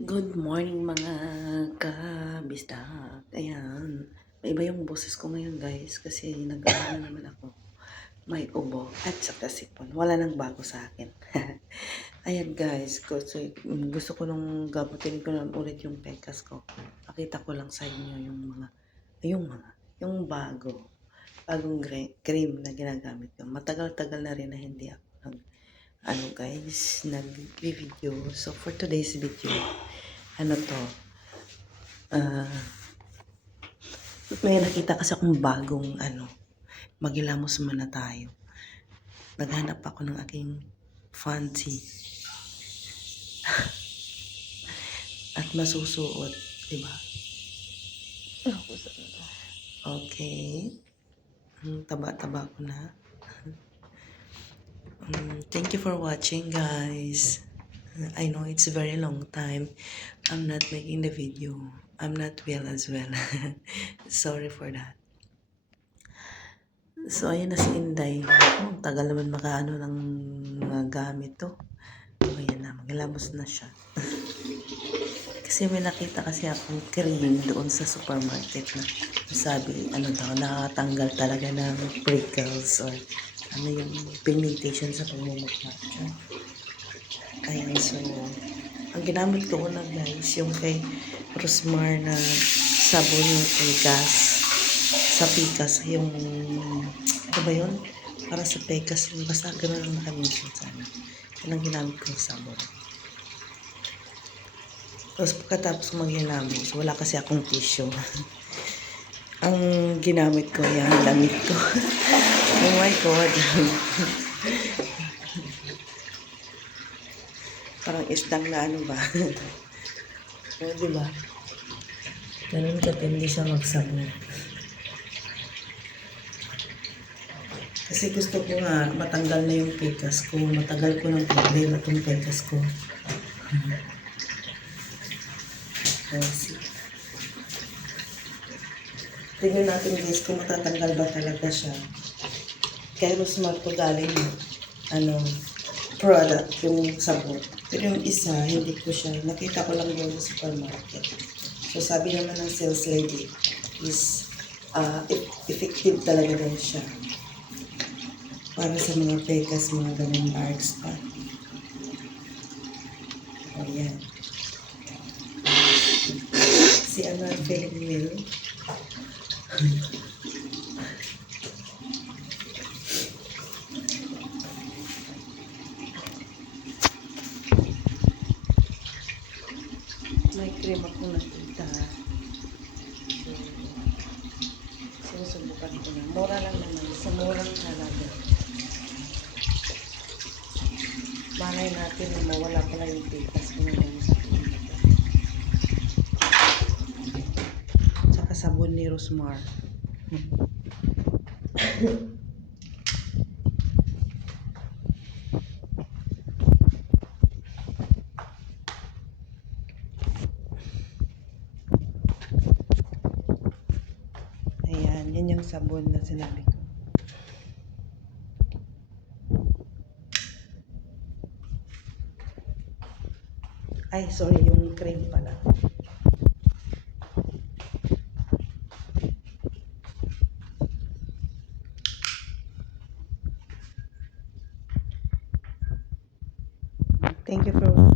Good morning mga kabista. Ayan. May iba yung boses ko ngayon guys kasi nag na naman ako. May ubo at saka sipon. Wala nang bago sa akin. Ayan guys. Mm, gusto ko nung gamutin ko lang ulit yung pekas ko. Pakita ko lang sa inyo yung mga, yung mga, yung bago. Bagong cream na ginagamit ko. Matagal-tagal na rin na hindi ako nag, ano guys, nag-video. So for today's video, ano to, ah, may nakita kasi akong bagong ano, magilamos muna tayo. Naghanap ako ng aking fancy. At masusuot, di ba? Okay. Ang taba-taba ko na. Mm, thank you for watching, guys. I know it's a very long time. I'm not making the video. I'm not well as well. Sorry for that. So, ayan na si Inday. Oh, tagal naman makaano ng mga gamit to. Oh, ayan na. Maglamos na siya. Kasi may nakita kasi akong cream doon sa supermarket na sabi, ano daw, nakatanggal talaga ng prickles or ano yung pigmentation sa pagmumukha. Ayan, so, ang ginamit ko una guys, yung kay Rosmar na sabon yung Pikas. Sa Pikas, yung, ano ba yun? Para sa yung basta gano'n ang nakamention sana. Yan ang ginamit kong sabon. Tapos pagkatapos maghilamos, wala kasi akong tissue. Ang ginamit ko, yan, damit ko. oh my God. Parang isdang na ano ba? o, di ba? Ganun katindi siya magsabon. Kasi gusto ko nga matanggal na yung pikas ko. Matagal ko ng problema itong pikas ko. Kasi, tingnan natin guys kung matatanggal ba talaga siya. Kaya Rosmar ko galing ano, product, yung sabon. Pero yung isa, hindi ko siya. Nakita ko lang doon sa supermarket. So sabi naman ng sales lady is uh, effective talaga daw siya. Para sa mga pekas, mga ganun dark spot. O yan. Si ano ang feeling. May cream ako nakita. So, sinusubukan ko na. Mura lang naman. Sa murang halaga. Malay natin na mawala pala yung pitas na yan sa clinic. Tsaka sabon ni Rosmar. Yan yung sabon na sinabi ko. Ay, sorry, yung cream pala. Thank you for